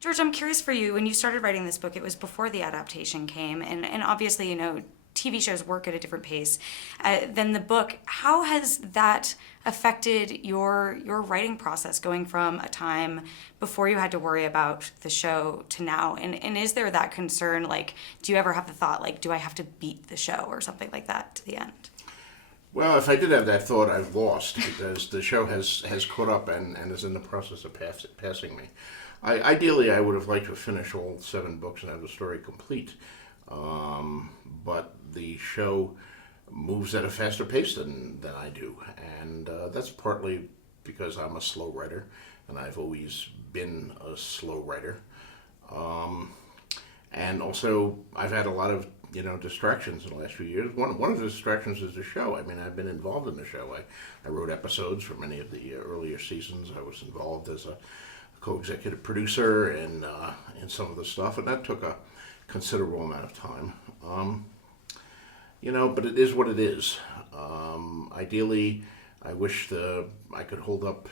George, I'm curious for you, when you started writing this book, it was before the adaptation came, and obviously, TV shows work at a different pace than the book. How has that affected your writing process, going from a time before you had to worry about the show to now? And is there that concern, like, do you ever have the thought, like, do I have to beat the show or something like that to the end? Well, if I did have that thought, I've lost, because the show has caught up and is in the process of passing me. Ideally, I would have liked to finish all 7 books and have the story complete. But the show moves at a faster pace than I do. And that's partly because I'm a slow writer, and I've always been a slow writer. And also, I've had a lot of distractions in the last few years. One of the distractions is the show. I mean, I've been involved in the show. I wrote episodes for many of the earlier seasons. I was involved as a co-executive producer in some of the stuff, and that took a considerable amount of time. But it is what it is. Ideally, I wish I could hold up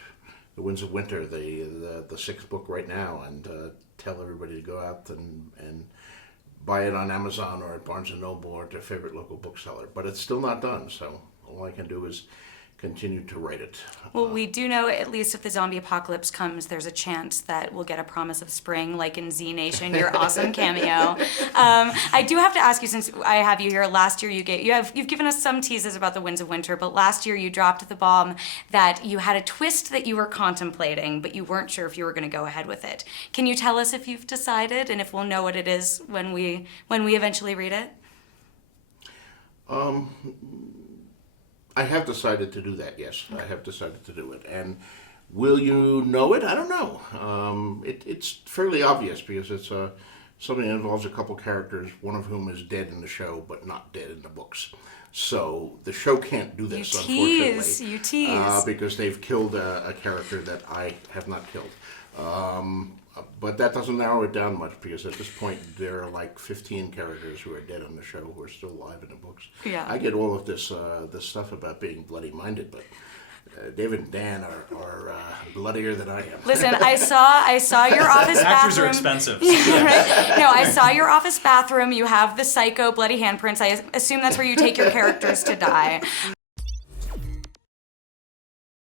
The Winds of Winter, the 6th book right now, and tell everybody to go out and buy it on Amazon or at Barnes & Noble or at their favorite local bookseller. But it's still not done, so all I can do is continue to write it. Well, we do know, at least if the zombie apocalypse comes, there's a chance that we'll get a promise of spring, like in Z Nation, your awesome cameo. I do have to ask you, since I have you here, last year you've given us some teases about The Winds of Winter, but last year you dropped the bomb that you had a twist that you were contemplating, but you weren't sure if you were going to go ahead with it. Can you tell us if you've decided, and if we'll know what it is when we eventually read it? I have decided to do that, yes. I have decided to do it. And will you know it? I don't know. It's fairly obvious, because it's something that involves a couple characters, one of whom is dead in the show, but not dead in the books. So the show can't do this, unfortunately. You tease. Because they've killed a character that I have not killed. But that doesn't narrow it down much, because at this point there are like 15 characters who are dead on the show who are still alive in the books. Yeah. I get all of this stuff about being bloody-minded, but David and Dan are bloodier than I am. Listen, I saw your office bathroom. Actors are expensive. Right? No, I saw your office bathroom. You have the psycho bloody handprints. I assume that's where you take your characters to die.